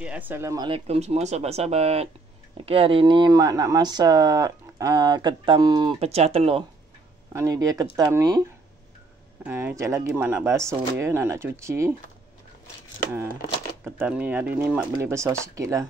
Okay, Assalamualaikum semua sahabat-sahabat. Okay, hari ni mak nak masak ketam pecah telur. Ni dia ketam ni. Sekejap lagi mak nak basuh dia, nak cuci. Ketam ni hari ni mak beli besar sikit lah.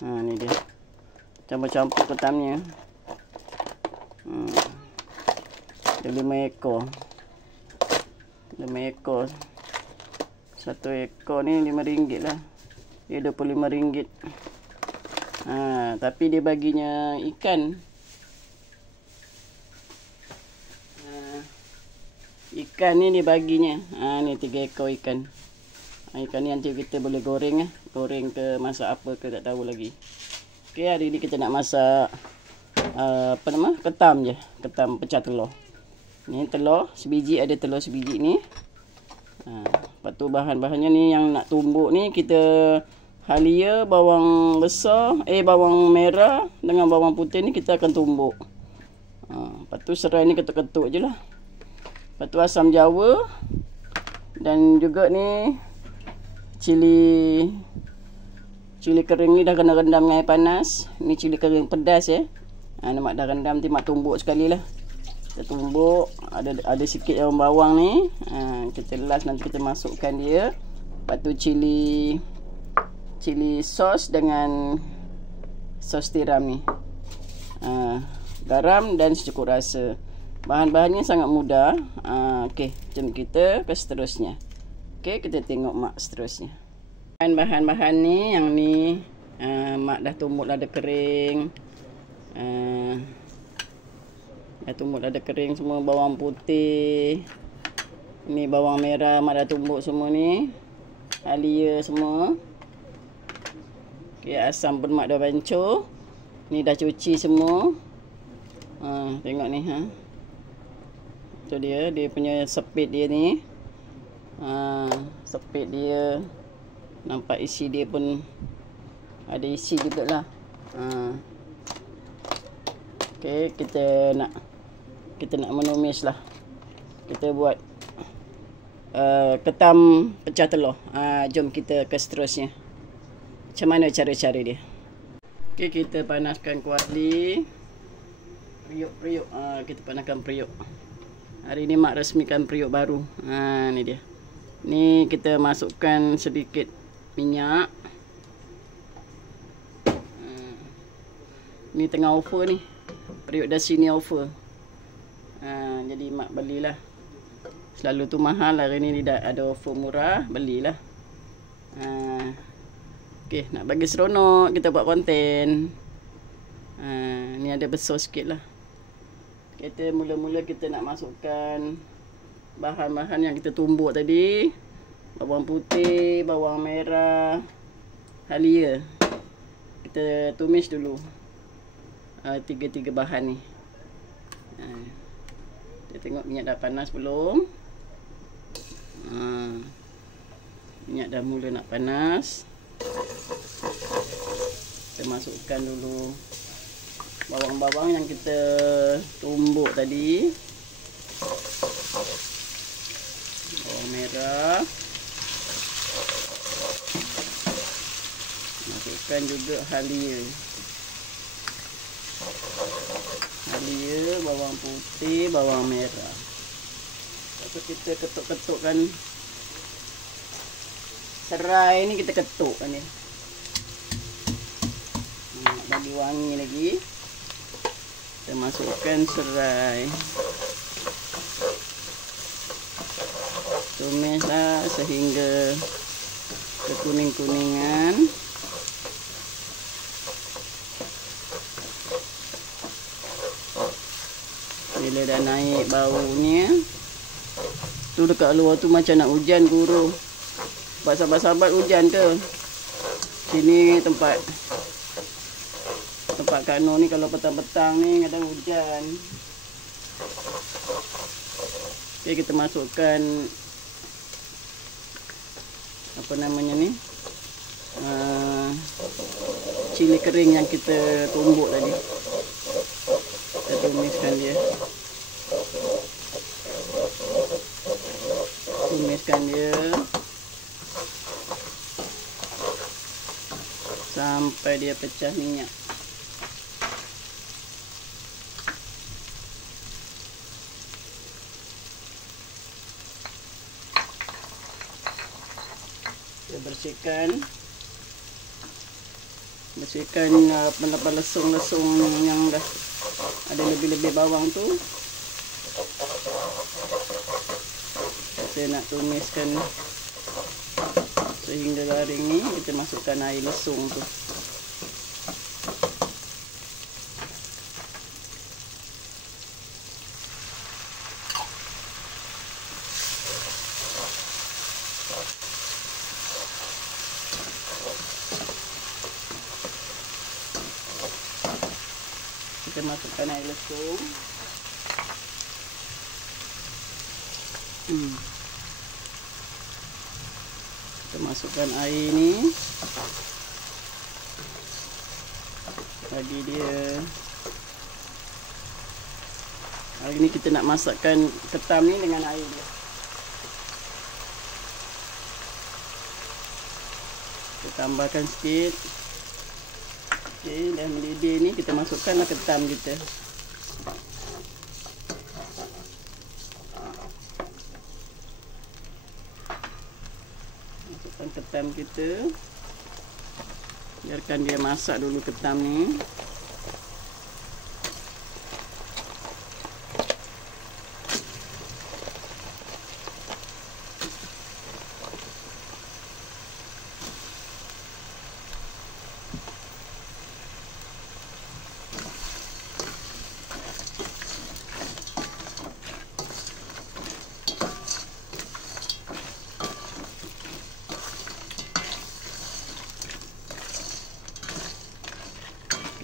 Ni dia. Campur-campur ketamnya. Ada 5 ekor. 5 ekor. 1 ekor ni RM5 lah. Dia RM25. Tapi dia baginya ikan. Ikan ni dia baginya. Ni 3 ekor ikan. Ikan ni nanti kita boleh goreng. Goreng ke masak apa ke tak tahu lagi. Okey, hari ni kita nak masak ketam je. Ketam pecah telur. Ni telur sebiji, ada telur sebiji ni. Lepas tu bahan-bahannya ni yang nak tumbuk ni kita halia, bawang besar, bawang merah dengan bawang putih ni kita akan tumbuk. Lepas tu serai ni ketuk-ketuk je lah. Lepas tu asam jawa dan juga ni cili kering ni dah kena rendam dengan air panas. Ni cili kering pedas ya. Mak dah rendam, nanti mak tumbuk sekali lah. Kita tumbuk, ada sikit daun bawang ni. Kita las, nanti kita masukkan dia. Lepas tu cili sos dengan sos tiram ni. Garam dan secukup rasa. Bahan-bahannya sangat mudah. Okey, jom kita ke seterusnya. Okey, kita tengok mak seterusnya. Bahan-bahan ni, yang ni mak dah tumbuk lada kering. Dah tumbuk lada kering semua, bawang putih. Ni bawang merah mak dah tumbuk semua ni. Halia semua. Okey, asam pun mak dah bancuh. Ni dah cuci semua. Tengok ni tu dia punya sepit dia ni. Sepit dia. Nampak isi dia pun ada isi jugalah. Okey, kita nak menumis lah. Kita buat ketam pecah telur. Jom kita ke seterusnya. Macam mana cara-cara dia. Okey, kita panaskan kuali. Periuk. Kita panaskan periuk. Hari ni mak resmikan periuk baru. Ni dia. Ni kita masukkan sedikit minyak. Ni tengah offer ni. Periuk dah sini offer. Jadi mak belilah. Selalu tu mahal, hari ni dah ada offer murah, belilah. Okey, nak bagi seronok kita buat konten. Ni ada besar sikit lah. Kita mula-mula kita nak masukkan bahan-bahan yang kita tumbuk tadi. Bawang putih, bawang merah, halia. Kita tumis dulu. Tiga bahan ni. Kita tengok minyak dah panas belum. Minyak dah mula nak panas. Kita masukkan dulu bawang-bawang yang kita tumbuk tadi. Bawang merah. Masukkan juga halia. Bawang putih, bawang merah. Lepas tu kita ketuk-ketukkan. Serai ni kita ketuk ni. Bagi wangi lagi. Kita masukkan serai. Tumislah sehingga kekuning-kuningan. Bila dah naik baunya, tu dekat luar tu macam nak hujan guru. Sebab sahabat-sahabat hujan ke? Sini tempat Kak Noh ni kalau petang-petang ni kadang hujan. Okey, kita masukkan apa namanya ni? Cili kering yang kita tumbuk tadi. Kita tumiskan dia. sampai dia pecah minyak. Kita bersihkan lesung-lesung yang dah ada lebih-lebih bawang tu. Saya nak tumiskan sehingga garing ni, kita masukkan air lesung tu. Kita masukkan air lesung. Kita masukkan air ni, bagi dia. Hari ni kita nak masakkan ketam ni dengan air dia. Kita tambahkan sikit. Okey, dah mendidih ni, kita masukkanlah ketam kita. Masukkan ketam kita. Biarkan dia masak dulu ketam ni.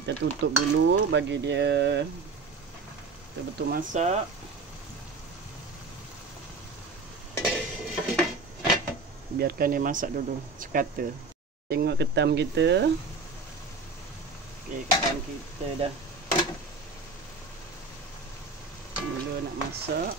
Kita tutup dulu bagi dia betul-betul masak. Biarkan dia masak dulu sekata. Tengok ketam kita. Okey, ketam kita dah mula nak masak.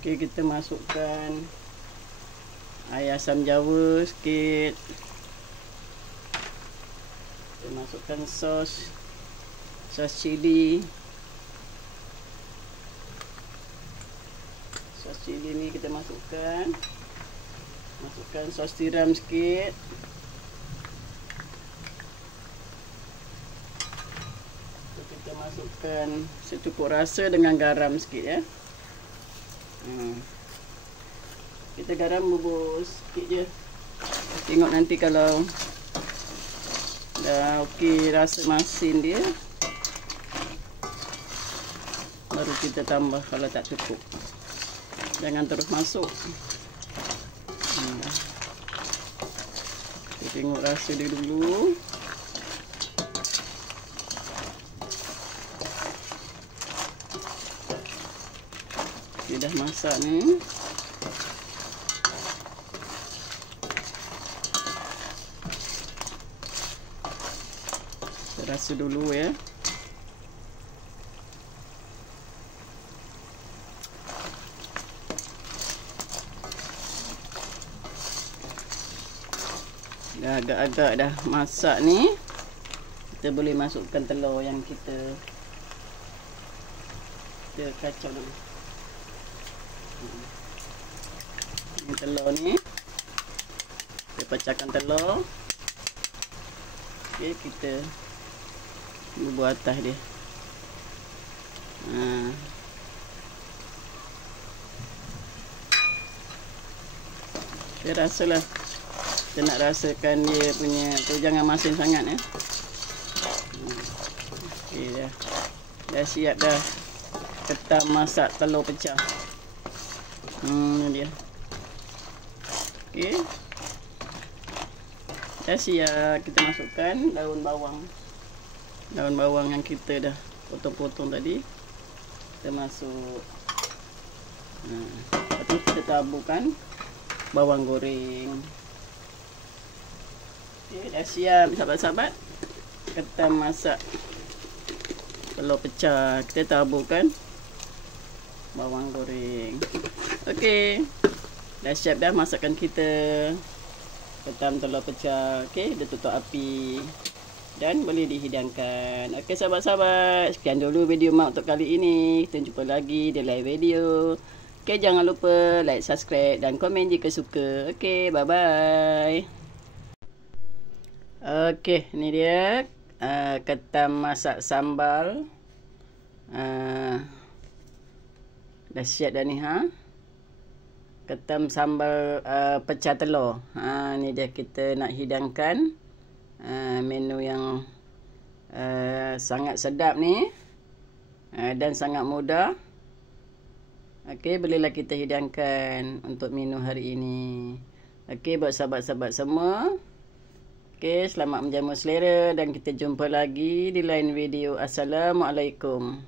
Okey, kita masukkan air asam jawa sikit. Kita masukkan sos cili. Sos cili ni kita masukkan sos tiram sikit. Kita masukkan secukup rasa dengan garam sikit ya. Kita garam bubur sikit je. Tengok nanti kalau dah okey rasa masin dia, baru kita tambah kalau tak cukup. Jangan terus masuk. Kita tengok rasa dia dulu. Dia dah masak ni. Kita rasa dulu ya. Dah agak-agak dah masak ni, kita boleh masukkan telur yang kita kacau dulu. Ini telur ni, kita pecahkan telur. Okey, kita bubuh atas dia. Kita rasalah, kita nak rasakan dia punya tu, jangan masin sangat ya. Okey, dah siap dah ketam masak telur pecah. Ni dia. Okey. Dah siap, kita masukkan daun bawang. Daun bawang yang kita dah potong-potong tadi. Kita masuk. Lepas tu kita taburkan bawang goreng. Okey, dah siap sahabat-sahabat. Ketam masak telur pecah. Kita taburkan bawang goreng. Okey. Dah siap dah masakan kita. Ketam telur pecah. Okey, dah tutup api. Dan boleh dihidangkan. Okey sahabat-sahabat, sekian dulu video mak untuk kali ini. Kita jumpa lagi di lain video. Okey, jangan lupa like, subscribe dan komen jika suka. Okey, bye-bye. Okey, ni dia ketam masak sambal. Dah siap dah ni ha. Ketam sambal pecah telur. Ni dia kita nak hidangkan menu yang sangat sedap ni dan sangat mudah. Okey, bolehlah kita hidangkan untuk menu hari ini. Okey, buat sahabat-sahabat semua. Okey, selamat menjamu selera dan kita jumpa lagi di lain video. Assalamualaikum.